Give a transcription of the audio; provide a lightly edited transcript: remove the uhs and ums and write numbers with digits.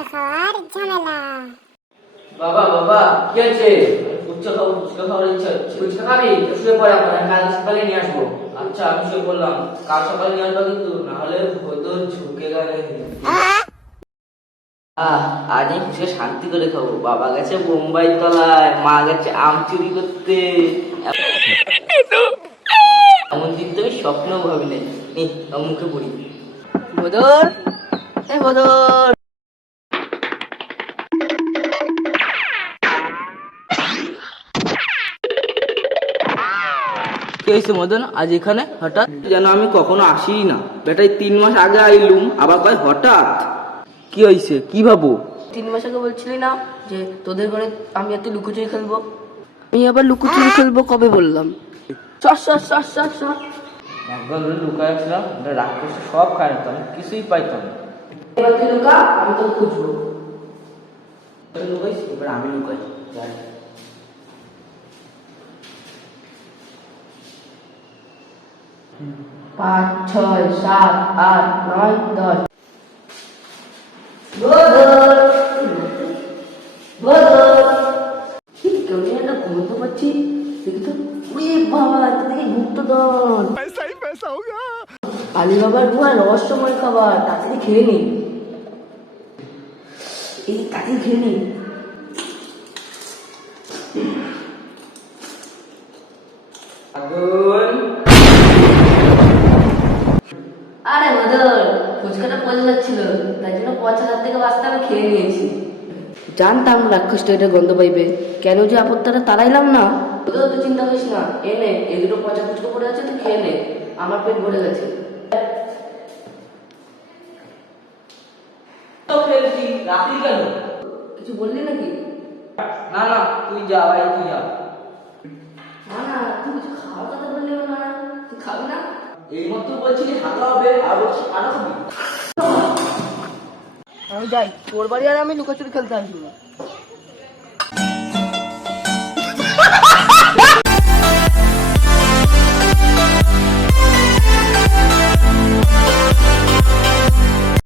ফুচকা খাওয়ার ঝামেলা। বাবা বাবা কি আছে? ফুচকা খাবো, ফুচকা খাওয়ার ইচ্ছা হচ্ছে। ফুচকা খাবি? শুয়ে পড়ে এখন, কাল সকালে নিয়ে আসবো। আচ্ছা আমি শুয়ে পড়লাম, কাল সকালে নিয়ে আসবো কিন্তু, না হলে হয়তো ঝুঁকে গেলে। আজ আমি ফুচকা শান্তি করে খাবো। বাবা গেছে বোম্বাই তলায়, মা গেছে আম চুরি করতে। এমন দিন তো আমি স্বপ্নও ভাবি নাই। মুখে পড়ি। বদর, এই বদর। কি হয়েছে মদন আজ এখানে হঠাৎ? যেন আমি কখনো আসি না। বেটাই 3 মাস আগে আইলুম, আবার কয় হঠাৎ। কি হয়েছে, কি ভাবো? 3 মাস আগে বলছিলি না যে তোদের ঘরে আমি এত লুকোচুরি খেলবো? আমি আবার লুকোচুরি খেলবো কবে বললাম? চল চল চল চল চল। একবার লুকায় আসলাম, রাগ করছে, সব খায় না, আমি কিছুই পাইতাম না। এবার তুই লুকা, আমি তোকে খুঁজবো। তুই লুকাইস, এবার আমি লুকাই। যাই। 5 6 7 8 9 10। বদর বদর, ঠিক কেমন একটা ঘুমোতে পারছি। দেখি তো, উরে বাবা, এটা দেখি গুপ্তধন। আলী বাবার বুয়া রহস্যময় খাবার, তাড়াতাড়ি খেয়ে নি। এই তাড়াতাড়ি খেয়ে নি। আগুন। আরে বদর, ফুচকাটা পচে যাচ্ছিল, তাই জন্য পচা হাত থেকে বাঁচতে আমি খেয়ে নিয়েছি। জানতাম রাক্ষসটা এটা গন্ধ পাইবে, কেন যে আপত্তাটা তাড়াইলাম না। বদর তুই চিন্তা করিস না, এ নে, এই দুটো পচা ফুচকা পড়ে আছে, তুই খেয়ে নে, আমার পেট ভরে গেছে। তো খেলছি, রাখলি কেন? কিছু বললি নাকি? না না, তুই যা ভাই, তুই যা। না না, তুই কিছু খাওয়ার কথা বললি না, তুই খাবি না? এই মতো বলছিলি হাগা হবে, আর বলছি আরো খাবি। আমি যাই, তোর বাড়ি আর আমি লুকোচুরি খেলতে আসবো না।